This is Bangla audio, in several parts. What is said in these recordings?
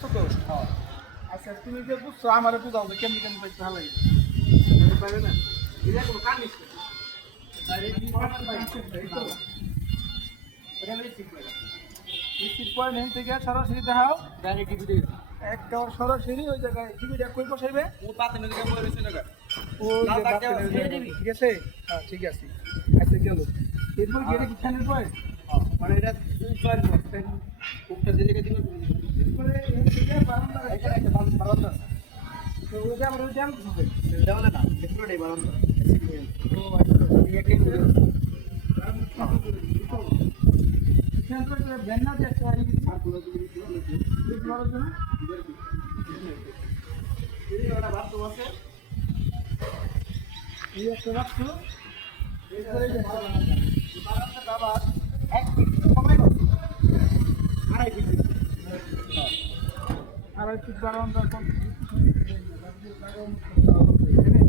বুঝছো তো? আচ্ছা তুমি যে বুঝছো আমারে বুঝাও যে কেমনি কেমনি পাইতে ভালো লাগে। পারবে না? এটা কোনো কান নিচ্ছে। রিসিভ পয়েন্ট হেন থেকে সরাসরি দেখাও ডাইরেক্ট টিভি দেখে একদম সরাসরি ওই জায়গায় টিভিটা কই বসাইবে ও পাতে নদী কেমন রয়েছে না ও যে পাতে নদী ঠিক আছে হ্যাঁ ঠিক আছে আচ্ছা গেল এরপর গেলে কি চ্যানেল পয়েন্ট মানে এটা দুই পয়েন্ট করতেন কোপটা দিলে কে দিবে এরপরে এই থেকে বারান্দা এটা একটা বারান্দা তো ওইটা আমরা ওই জাম হবে দেওয়া না পুরোটাই বারান্দা তো এই একই বেন্না যে একটা এই ছাড়গুলো যদি এই করার জন্য এই ওটা বাদ তো আছে এই একটা রাখছো এই করে যে বারান্দা বাবা এক ফিট কমাই দাও আড়াই ফিট বারান্দা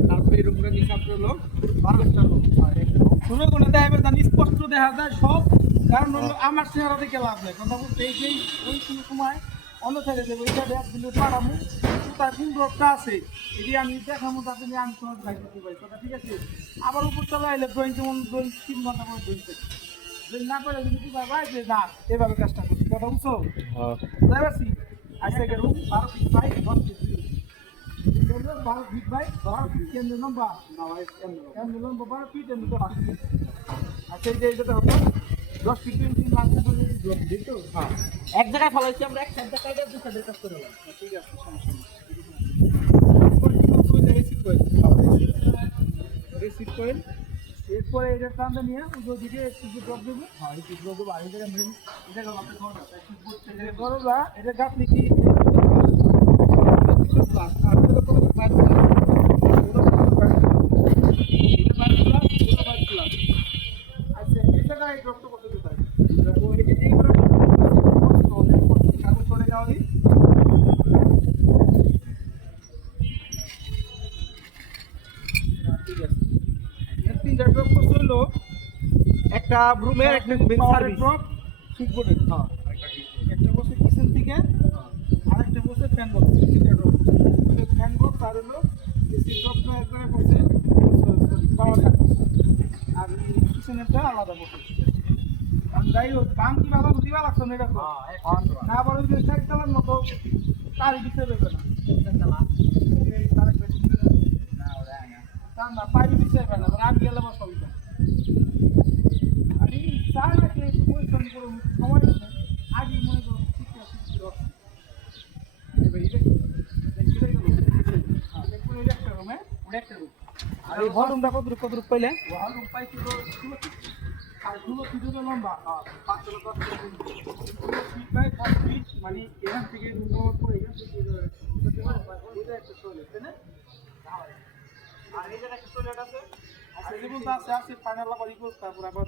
তারপরে এই রুমটা নিচে হলো 12টা লোক শুনে কোনো দেখাবে জানি স্পষ্ট দেখা যায় সব কারণ হলো আমার চেহারা দেখে লাভ নেই কথা বলতে এই যে ওই কোনো সময় অন্য সাইডে দেবো এই সাইডে 1 মিনিট পাঠাবো তার কোন রোডটা আছে এটি আমি দেখাবো তাতে আমি তোমার ভাই করতে পারি কথা ঠিক আছে আবার উপর তলা এলে ড্রয়িং যেমন ড্রয়িং 3 ঘন্টা করে ড্রয়িং করি যদি না করে যদি তুই ভাই যে না এভাবে কাজটা করছি কথা বুঝছো বুঝতে পারছি আজকে room 12 feet by 10 feet 12 feet by 12 feet কেন্দ্র নম্বর না ভাই কেন্দ্র নম্বর 12 ফিট এর মধ্যে আচ্ছা এই যে এটা হতো 10 ফিট 3 লাখ টাকা দিয়ে ব্লক দিত হ্যাঁ এক জায়গায় ফলাইছি আমরা এক সাইড কাটে দুই সাইডে কাজ করে দিলাম ঠিক আছে সমস্যা নেই রিসিভ করেন এরপরে এটা টানতে নিয়ে পুজো দিকে একটু ড্রপ দেবো হ্যাঁ একটু ড্রপ দেবো আর এটা মেন এটা আপনি করবা এটা গাছ লিখি আর এটা কোনো বাইক আচ্ছা এই জায়গায় ড্রপটা কত দিতে পারে এই করে কাগজ করে যাওয়া দিই ঠিক আছে এর তিনটা ড্রপ করতে হলো একটা রুমের একটা সার্ভিস ড্রপ ঠিক বলে হ্যাঁ একটা বসে কিচেন থেকে আরেকটা বসে ফ্যান বক্স তিনটা ড্রপ ফ্যান বক্স আর হলো এসি ড্রপটা একবারে বসে পাওয়ার আর কিচেনেরটা আলাদা বসে আমি যাই হোক দাম কি ভালো দিবা লাগছে না এটা না বড় যে সাইকেলের মতো তার দিতে দেবে না না পাইপ দিতে হবে না আমি গেলে বসা হইতো আমি চার রাখলে পরিশ্রম করে সময় আগে মনে করো একটা রুমে একটা রুম আর এই হলরুমটা কত পাইলে হলরুম পাইছিল আর দুটো ফিটে লম্বা 5 কিলো 10 ফিট মানে এখান থেকে রুম করে এখান থেকে একটা টয়লেট তাই না আর এই যে একটা টয়লেট আছে আর যেমন আছে আছে পানি লাগাই করতে তারপর আবার